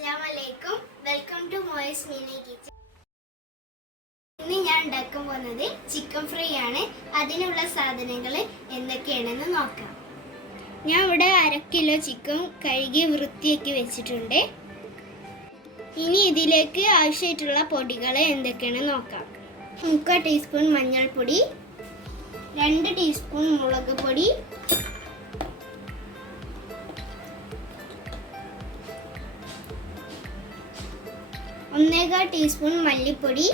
അസ്സലാമലൈക്കും welcome to Moyas mini kitchen. ഇന്ന് ഞാൻ ഉണ്ടാക്കാൻ പോകുന്നത് ചിക്കൻ ഫ്രൈ ആണ്. അതിനുള്ള സാധനങ്ങൾ എന്തൊക്കെയാണെന്ന് നോക്കാം. ഞാൻ ഇവിടെ 1/2 കിലോ ചിക്കൻ കഴുകി വൃത്തിയാക്കി വെച്ചിട്ടുണ്ട്. ഇനി ഇതിലേക്ക് ആവശ്യമായിട്ടുള്ള പൊടികൾ എന്തൊക്കെയാണെന്ന് നോക്കാം. 3/4 ടീസ്പൂൺ മഞ്ഞൾപ്പൊടി, 2 ടീസ്പൂൺ മുളക് പൊടി, 1/4 ടീസ്പൂൺ മല്ലിപ്പൊടി,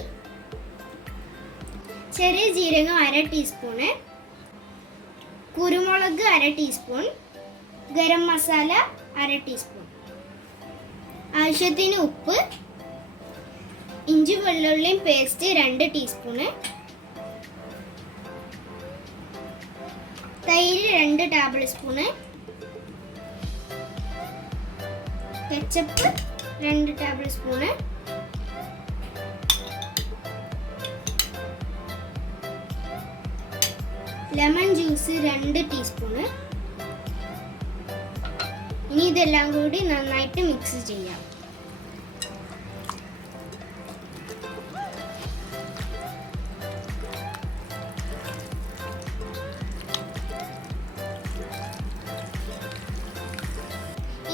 ചെറിയ ജീരകം 1/2 ടീസ്പൂണ്, കുരുമുളക് 1/2 ടീസ്പൂൺ, ഗരം മസാല 1/2 ടീസ്പൂൺ, ആവശ്യത്തിന് ഉപ്പ്, ഇഞ്ചി വെള്ളുള്ളിയും പേസ്റ്റ് 2 ടീസ്പൂണ്, തൈര് 2 table spoon, ketchup 2 table spoon, lemon juice 2 teaspoon. ഇനി ഇതെല്ലാം കൂടി നന്നായിട്ട് മിക്സ് ചെയ്യാം.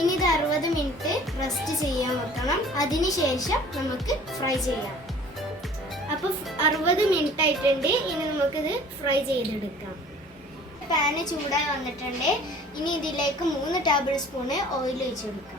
ഇനി ഇത് 60 മിനിറ്റ് റെസ്റ്റ് ചെയ്യാൻ വെക്കണം. അതിനുശേഷം നമുക്ക് ഫ്രൈ ചെയ്യാം. അപ്പോൾ 60 മിനിറ്റ് ആയിട്ടുണ്ട്. ഇനി നമുക്കിത് ഫ്രൈ ചെയ്തെടുക്കാം. പാന് ചൂടായി വന്നിട്ടുണ്ട്. ഇനി ഇതിലേക്ക് 3 ടേബിൾ സ്പൂണ് ഓയിൽ ഒഴിച്ച് കൊടുക്കാം.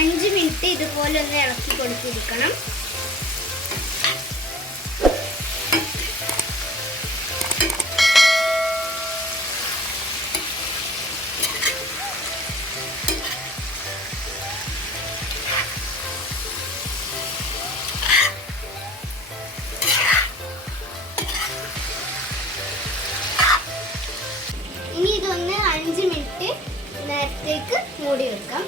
അഞ്ച് മിനിറ്റ് ഇതുപോലെ ഒന്ന് ഇളക്കി കൊടുത്തിരിക്കണം. ഇനി ഇതൊന്ന് 5 മിനിറ്റ് നേരത്തേക്ക് മൂടി വെക്കാം.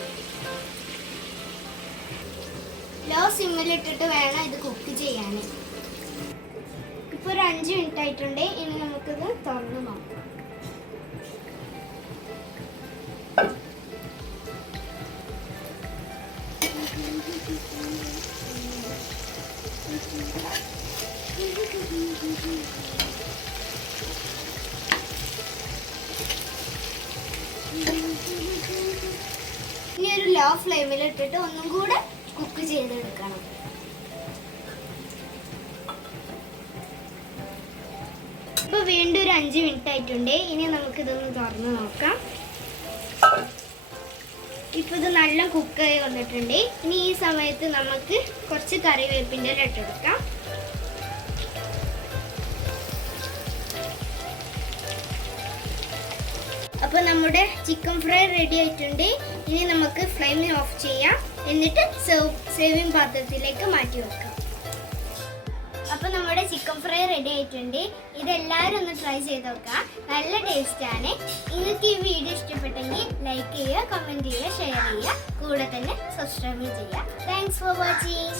ലോ സിമ്മിലിട്ടിട്ട് വേണം ഇത് കുക്ക് ചെയ്യാൻ. ഇപ്പോൾ ഒരു 5 മിനിറ്റ് ആയിട്ടുണ്ട്. ഇനി നമുക്കിത് തുറന്ന് നോക്കാം. ഇനി ഒരു ലോ ഫ്ലെയിമിൽ ഇട്ടിട്ട് ഒന്നും കൂടെ കുക്ക് ചെയ്തെടുക്കണം. ഇപ്പോൾ വീണ്ടും ഒരു 5 മിനിറ്റ് ആയിട്ടുണ്ട്. ഇനി നമുക്കിതൊന്ന് തുറന്ന് നോക്കാം. ഇപ്പോൾ ഇത് നല്ല കുക്കായി വന്നിട്ടുണ്ട്. ഇനി ഈ സമയത്ത് നമുക്ക് കുറച്ച് കറിവേപ്പിൻ്റെ ഇല ഇട്ടെടുക്കാം. അപ്പോൾ നമ്മുടെ ചിക്കൻ ഫ്രൈ റെഡി ആയിട്ടുണ്ട്. ഇനി നമുക്ക് ഫ്ലെയിം ഓഫ് ചെയ്യാം. എന്നിട്ട് സേവിങ് പാത്രത്തിലേക്ക് മാറ്റി വെക്കാം. അപ്പോൾ നമ്മുടെ ചിക്കൻ ഫ്രൈ റെഡി ആയിട്ടുണ്ട്. ഇതെല്ലാവരും ഒന്ന് ട്രൈ ചെയ്ത് നോക്കാം. നല്ല ടേസ്റ്റാണ്. നിങ്ങൾക്ക് ഈ വീഡിയോ ഇഷ്ടപ്പെട്ടെങ്കിൽ ലൈക്ക് ചെയ്യുക, കമൻറ്റ് ചെയ്യുക, ഷെയർ ചെയ്യുക, കൂടെ തന്നെ സബ്സ്ക്രൈബ് ചെയ്യുക. Thanks for watching.